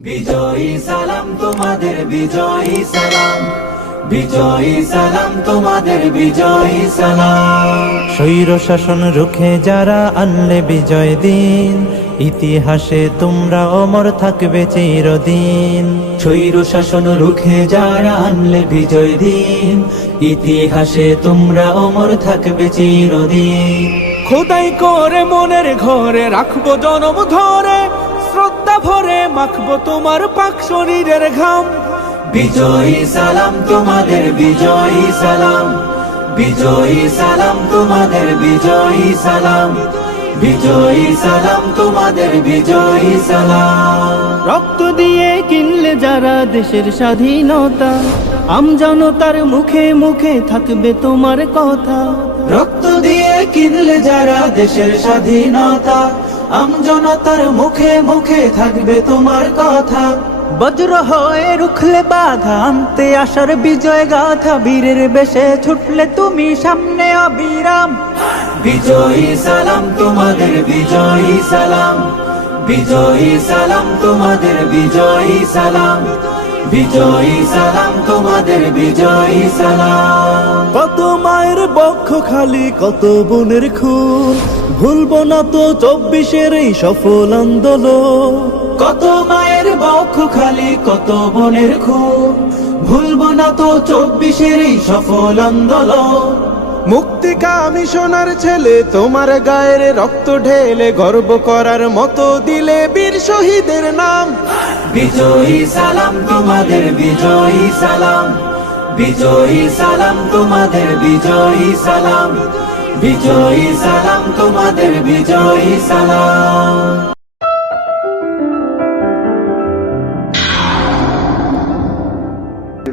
বিজয়ী সালাম তোমাদের, বিজয়ী সালাম, বিজয়ী সালাম তোমাদের, বিজয়ী সালাম। স্বৈর শাসন রুখে যারা আনলে বিজয় দিন, ইতিহাসে তোমরা অমর থাকবে চিরদিন। স্বৈর শাসন রুখে যারা আনলে বিজয় দিন, ইতিহাসে তোমরা অমর থাকবে চিরদিন। খোদাই করে মনের ঘরে রাখবো জনম ধরে, শ্রদ্ধা ভরে মাখবো তোমার পাক শরীরের ঘাম। বিজয়ী সালাম তোমাদের, বিজয়ী সালাম, বিজয়ী সালাম তোমাদের, বিজয়ী সালাম, বিজয়ী সালাম তোমাদের, বিজয়ী সালাম। রক্ত দিয়ে কিনলে যারা দেশের স্বাধীনতা, আমজনতার মুখে মুখে থাকবে তোমার কথা। রক্ত দিয়ে কিনলে যারা দেশের স্বাধীনতা, আমজনতার মুখে মুখে থাকবে তোমার কথা। বজ্র হয়ে রুখলে বাধা, আনতে আসার বিজয় গাথা, বীরের বেশে ছুটলে তুমি সামনে অবিরাম। বিজয়ী সালাম তোমাদের, বিজয়ী সালাম, বিজয়ী সালাম তোমাদের, বিজয়ী সালাম, বিজয়ী সালাম তোমাদের, বিজয়ী সালাম। কত মায়ের বক্ষ খালি, কত বোনের খুন, ভুলবো না তো 24-এর এই সফল আন্দোলন। কত মায়ের বক্ষ খালি, কত বোনের খুন, ভুলবো না তো 24-এর এই সফল আন্দোলন। মুক্তিকামী সোনার ছেলে তোমার গায়ের রক্ত ঢেলে, গর্ব করার মতো দিলে বীর শহীদের নাম। বিজয়ী সালাম তোমাদের, বিজয়ী সালাম, বিজয়ী সালাম তোমাদের, বিজয়ী সালাম, বিজয়ী সালাম তোমাদের, বিজয়ী সালাম।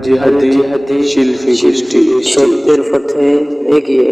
জিহাদি শিল্পী গোষ্ঠী সত্যের পথে এগিয়ে।